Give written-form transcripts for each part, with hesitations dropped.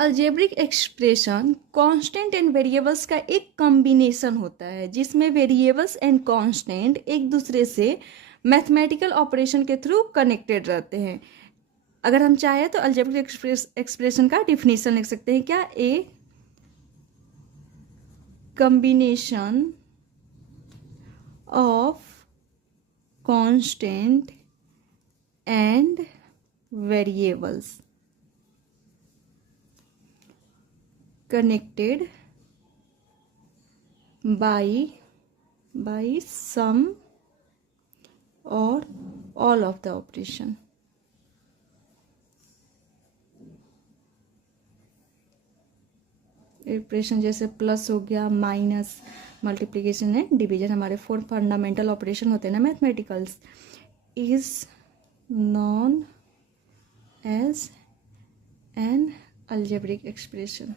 Algebraic expression constant and variables का एक combination होता है जिसमें वेरिएबल्स एंड कांस्टेंट एक दूसरे से मैथमेटिकल ऑपरेशन के थ्रू कनेक्टेड रहते हैं। अगर हम चाहें तो अलजेब्रिक एक्सप्रेशन का डिफिनीशन लिख सकते हैं क्या, a combination of constant and variables connected by some or all of the operation। Operation जैसे प्लस हो गया, माइनस, मल्टीप्लिकेशन एंड डिवीजन, हमारे 4 फंडामेंटल ऑपरेशन होते हैं ना mathematicals, is known as an algebraic expression.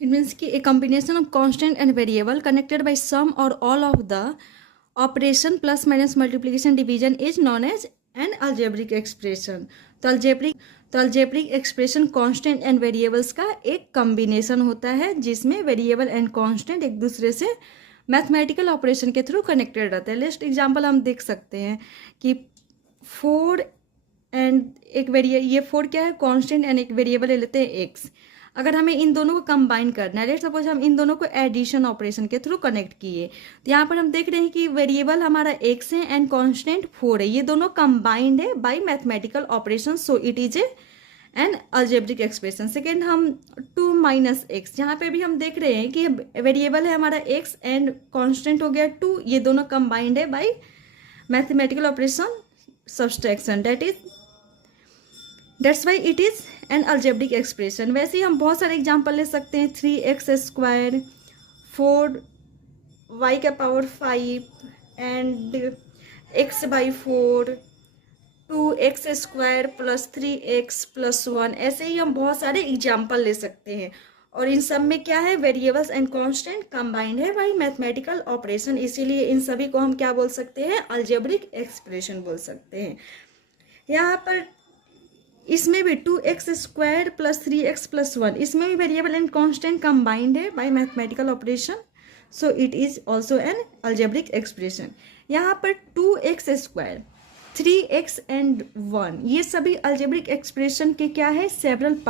It means कि a combination of constant and variable connected by some or all of the operation plus minus multiplication division is known as an algebraic expression। तो algebraic expression constant and variables का एक combination होता है जिसमें variable and constant एक दूसरे से mathematical operation के थ्रू कनेक्टेड रहते हैं। लेस्ट एग्जाम्पल हम देख सकते हैं कि 4 एंड एक ये 4 क्या है, कांस्टेंट, एंड एक वेरिएबल ले लेते हैं x। अगर हमें इन दोनों को कंबाइन करना है, लेट सपोज हम इन दोनों को एडिशन ऑपरेशन के थ्रू कनेक्ट किए, तो यहाँ पर हम देख रहे हैं कि वेरिएबल हमारा x है एंड कांस्टेंट 4 है, ये दोनों कंबाइंड है bye mathematical operation, so it is an algebraic expression. Second हम 2 माइनस एक्स, यहाँ पे भी हम देख रहे हैं कि वेरिएबल है हमारा x एंड कांस्टेंट हो गया 2, ये दोनों कंबाइंड है bye mathematical operation subtraction, that's why it is an algebraic expression. वैसे ही हम बहुत सारे एग्जाम्पल ले सकते हैं, 3x², 4y⁵ and x/4, 2x² + 3x + 1, ऐसे ही हम बहुत सारे एग्जाम्पल ले सकते हैं। और इन सब में क्या है, वेरिएबल्स एंड कांस्टेंट कंबाइंड है बाय मैथमेटिकल ऑपरेशन, इसीलिए इन सभी को हम क्या बोल सकते हैं, अलजेब्रिक एक्सप्रेशन बोल सकते हैं। यहाँ पर इसमें भी 2x² + 3x + 1, इसमें भी वेरिएबल एंड कांस्टेंट कंबाइंड है bye mathematical operation, so it is also an algebraic expression. यहाँ पर 2x², 3x एंड 1, ये सभी अलजेब्रिक एक्सप्रेशन के क्या है, सेवरल